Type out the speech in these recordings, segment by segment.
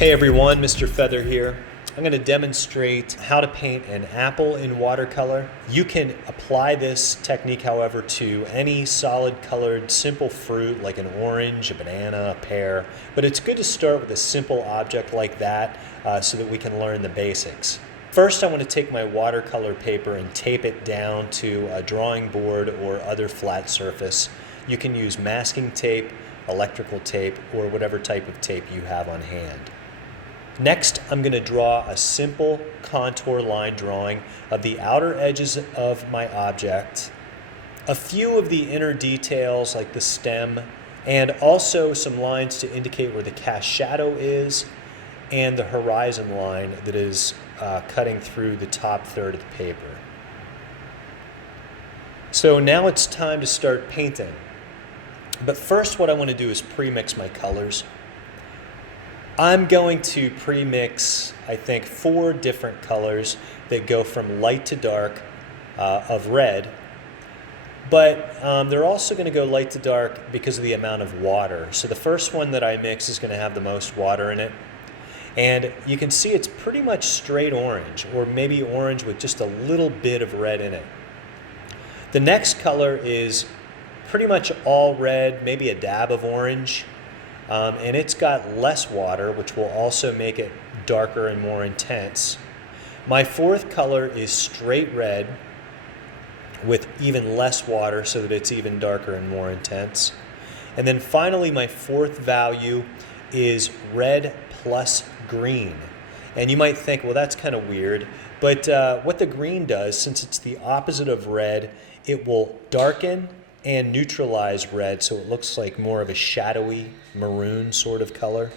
Hey everyone, Mr. Feather here. I'm going to demonstrate how to paint an apple in watercolor. You can apply this technique, however, to any solid colored simple fruit like an orange, a banana, a pear, but it's good to start with a simple object like that so that we can learn the basics. First, I want to take my watercolor paper and tape it down to a drawing board or other flat surface. You can use masking tape, electrical tape, or whatever type of tape you have on hand. Next, I'm going to draw a simple contour line drawing of the outer edges of my object, a few of the inner details like the stem, and also some lines to indicate where the cast shadow is, and the horizon line that is cutting through the top third of the paper. So now it's time to start painting. But first what I want to do is pre-mix my colors. I'm going to pre-mix, I think, 4 different colors that go from light to dark of red, but they're also going to go light to dark because of the amount of water. So the first one that I mix is going to have the most water in it, and you can see it's pretty much straight orange, or maybe orange with just a little bit of red in it. The next color is pretty much all red, maybe a dab of orange. And it's got less water, which will also make it darker and more intense. My fourth color is straight red with even less water so that it's even darker and more intense. And then finally, my fourth value is red plus green. And you might think, well, that's kind of weird. But what the green does, since it's the opposite of red, it will darken and neutralize red so it looks like more of a shadowy maroon sort of color.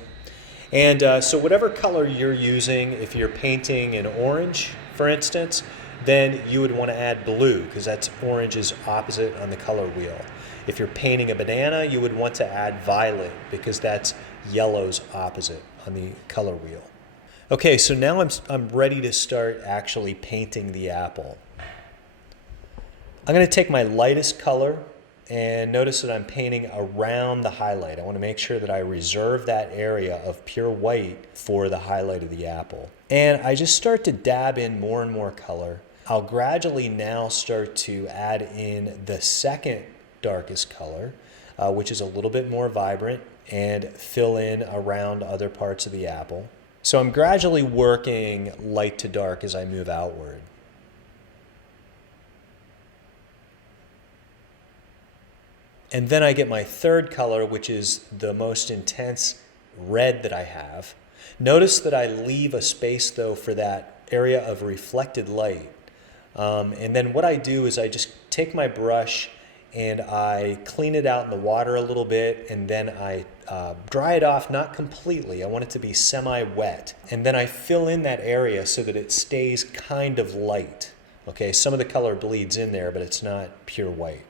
And so whatever color you're using, if you're painting an orange, for instance, then you would want to add blue because that's orange's opposite on the color wheel. If you're painting a banana, you would want to add violet because that's yellow's opposite on the color wheel. Okay, so now I'm ready to start actually painting the apple. I'm going to take my lightest color and notice that I'm painting around the highlight. I want to make sure that I reserve that area of pure white for the highlight of the apple. And I just start to dab in more and more color. I'll gradually now start to add in the second darkest color, which is a little bit more vibrant, and fill in around other parts of the apple. So I'm gradually working light to dark as I move outward. And then I get my third color, which is the most intense red that I have. Notice that I leave a space, though, for that area of reflected light. And then what I do is I just take my brush and I clean it out in the water a little bit, and then I dry it off, not completely. I want it to be semi-wet. And then I fill in that area so that it stays kind of light. Okay, some of the color bleeds in there, but it's not pure white.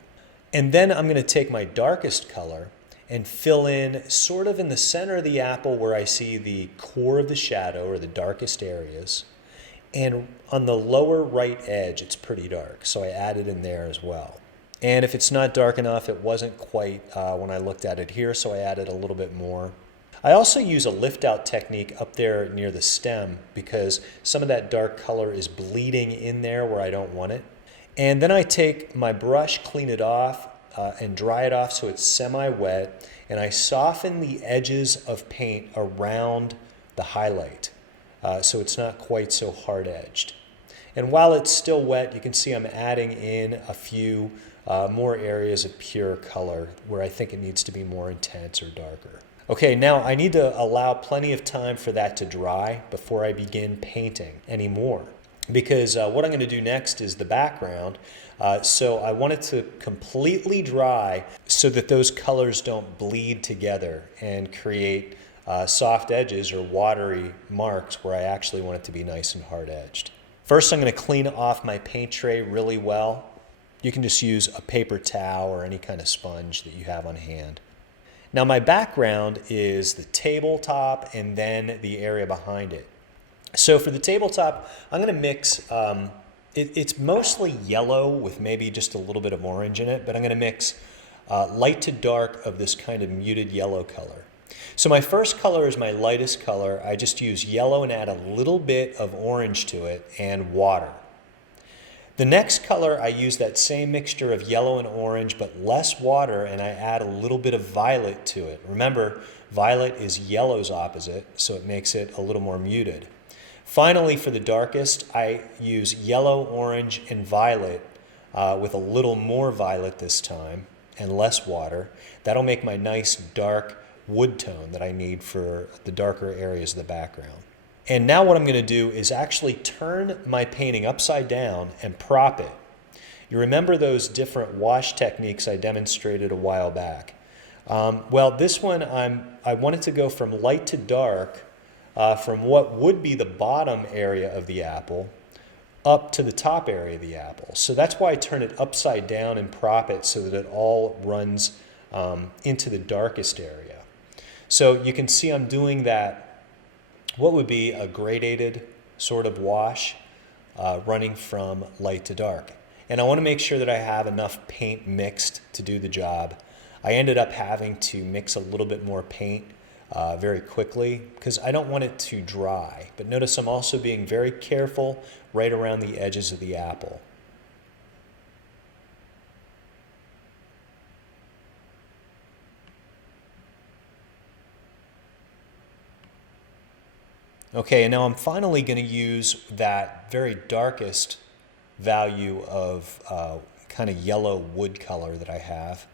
And then I'm going to take my darkest color and fill in sort of in the center of the apple where I see the core of the shadow or the darkest areas. And on the lower right edge, it's pretty dark, so I add it in there as well. And if it's not dark enough, it wasn't quite when I looked at it here, so I added a little bit more. I also use a lift-out technique up there near the stem because some of that dark color is bleeding in there where I don't want it. And then I take my brush, clean it off, and dry it off so it's semi-wet, and I soften the edges of paint around the highlight so it's not quite so hard-edged. And while it's still wet, you can see I'm adding in a few more areas of pure color where I think it needs to be more intense or darker. Okay, now I need to allow plenty of time for that to dry before I begin painting anymore. Because what I'm going to do next is the background. So I want it to completely dry so that those colors don't bleed together and create soft edges or watery marks where I actually want it to be nice and hard edged. First, I'm going to clean off my paint tray really well. You can just use a paper towel or any kind of sponge that you have on hand. Now my background is the tabletop and then the area behind it. So for the tabletop, I'm going to mix, it's mostly yellow with maybe just a little bit of orange in it, but I'm going to mix light to dark of this kind of muted yellow color. So my first color is my lightest color. I just use yellow and add a little bit of orange to it and water. The next color, I use that same mixture of yellow and orange, but less water, and I add a little bit of violet to it. Remember, violet is yellow's opposite, so it makes it a little more muted. Finally, for the darkest, I use yellow, orange, and violet with a little more violet this time and less water. That'll make my nice dark wood tone that I need for the darker areas of the background. And now what I'm going to do is actually turn my painting upside down and prop it. You remember those different wash techniques I demonstrated a while back? Well, this one I wanted to go from light to dark, from what would be the bottom area of the apple up to the top area of the apple. So that's why I turn it upside down and prop it so that it all runs into the darkest area. So you can see I'm doing that, what would be a gradated sort of wash running from light to dark. And I want to make sure that I have enough paint mixed to do the job. I ended up having to mix a little bit more paint very quickly because I don't want it to dry. But notice I'm also being very careful right around the edges of the apple. Okay, and now I'm finally going to use that very darkest value of kind of yellow wood color that I have.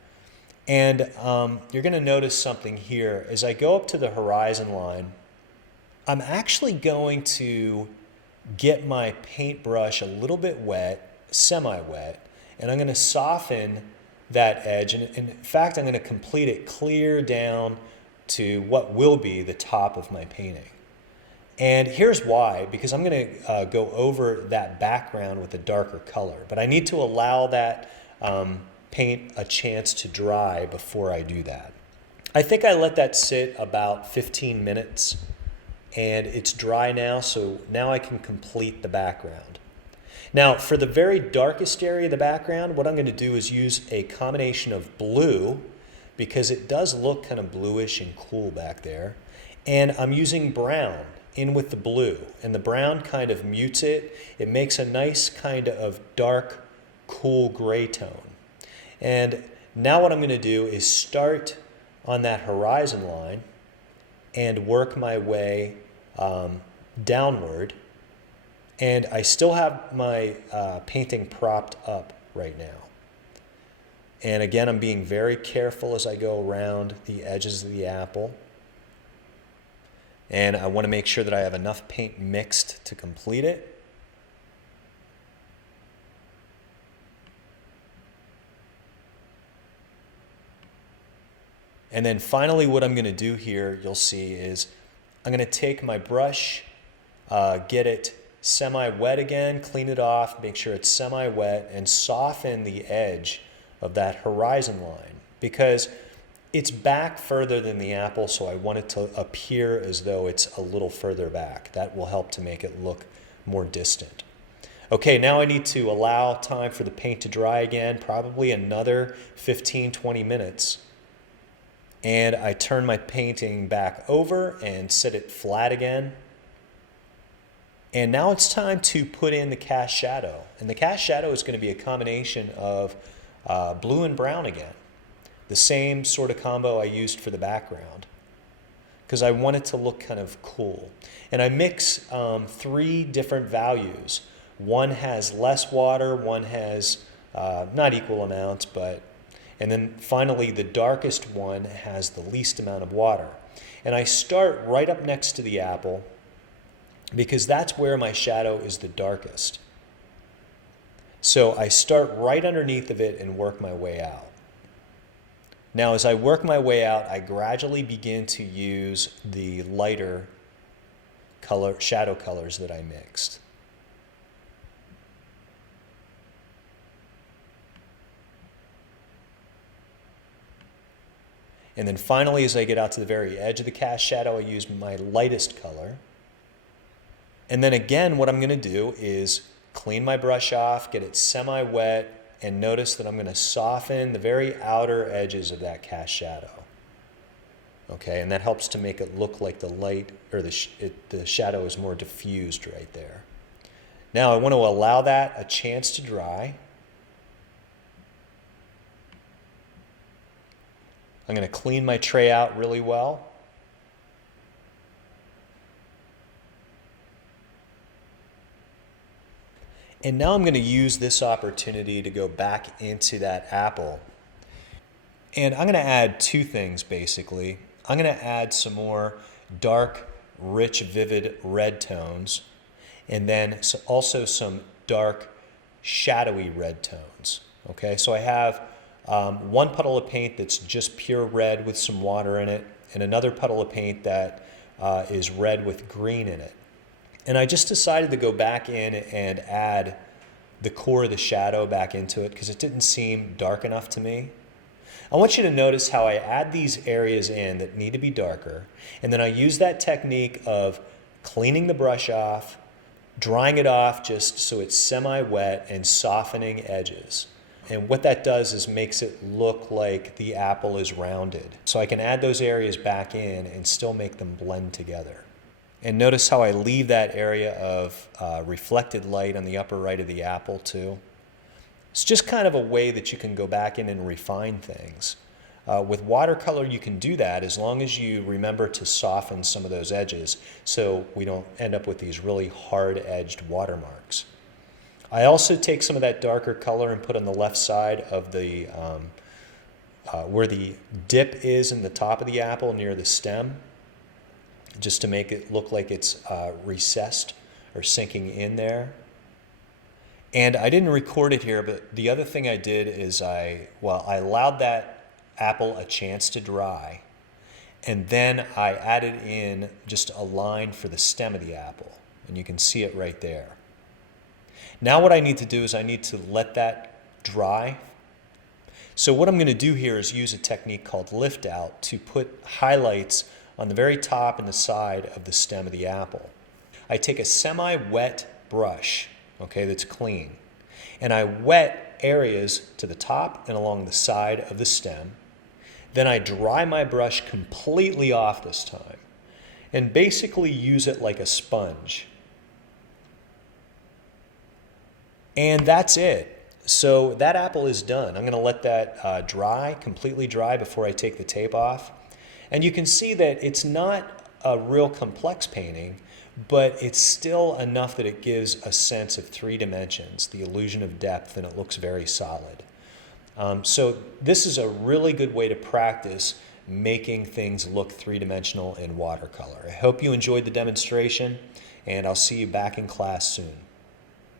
And you're going to notice something here. As I go up to the horizon line, I'm actually going to get my paintbrush a little bit wet, semi-wet, and I'm going to soften that edge. And in fact, I'm going to complete it clear down to what will be the top of my painting. And here's why, because I'm going to go over that background with a darker color. But I need to allow that paint a chance to dry before I do that. I think I let that sit about 15 minutes, and it's dry now, so now I can complete the background. Now, for the very darkest area of the background, what I'm going to do is use a combination of blue, because it does look kind of bluish and cool back there, and I'm using brown in with the blue, and the brown kind of mutes it. It makes a nice kind of dark, cool gray tone. And now what I'm going to do is start on that horizon line and work my way downward. And I still have my painting propped up right now. And again, I'm being very careful as I go around the edges of the apple. And I want to make sure that I have enough paint mixed to complete it. And then finally what I'm going to do here, you'll see, is I'm going to take my brush, get it semi-wet again, clean it off, make sure it's semi-wet, and soften the edge of that horizon line. Because it's back further than the apple, so I want it to appear as though it's a little further back. That will help to make it look more distant. Okay, now I need to allow time for the paint to dry again, probably another 15-20 minutes. And I turn my painting back over and set it flat again. And now it's time to put in the cast shadow. And the cast shadow is going to be a combination of blue and brown again. The same sort of combo I used for the background, because I want it to look kind of cool. And I mix 3 different values. One has less water, one has not equal amounts, and then finally the darkest one has the least amount of water. And I start right up next to the apple, because that's where my shadow is the darkest. So I start right underneath of it and work my way out. Now, as I work my way out, I gradually begin to use the lighter shadow colors that I mixed. And then finally, as I get out to the very edge of the cast shadow, I use my lightest color. And then again, what I'm going to do is clean my brush off, get it semi-wet, and notice that I'm going to soften the very outer edges of that cast shadow. Okay, and that helps to make it look like the light or the shadow is more diffused right there. Now I want to allow that a chance to dry. I'm going to clean my tray out really well. And now I'm going to use this opportunity to go back into that apple. And I'm going to add two things basically. I'm going to add some more dark, rich, vivid red tones, and then also some dark, shadowy red tones. Okay, so I have one puddle of paint that's just pure red with some water in it, and another puddle of paint that is red with green in it. And I just decided to go back in and add the core of the shadow back into it because it didn't seem dark enough to me. I want you to notice how I add these areas in that need to be darker, and then I use that technique of cleaning the brush off, drying it off just so it's semi-wet, and softening edges. And what that does is makes it look like the apple is rounded. So I can add those areas back in and still make them blend together. And notice how I leave that area of reflected light on the upper right of the apple too. It's just kind of a way that you can go back in and refine things. With watercolor you can do that as long as you remember to soften some of those edges so we don't end up with these really hard-edged watermarks. I also take some of that darker color and put on the left side of the where the dip is in the top of the apple near the stem, just to make it look like it's recessed or sinking in there. And I didn't record it here, but the other thing I did is I allowed that apple a chance to dry, and then I added in just a line for the stem of the apple, and you can see it right there. Now what I need to do is I need to let that dry. So what I'm going to do here is use a technique called lift out to put highlights on the very top and the side of the stem of the apple. I take a semi-wet brush, okay, that's clean, and I wet areas to the top and along the side of the stem. Then I dry my brush completely off this time and basically use it like a sponge. And that's it. So that apple is done. I'm going to let that dry, completely dry, before I take the tape off. And you can see that it's not a real complex painting, but it's still enough that it gives a sense of 3 dimensions, the illusion of depth, and it looks very solid. So this is a really good way to practice making things look 3-dimensional in watercolor. I hope you enjoyed the demonstration, and I'll see you back in class soon.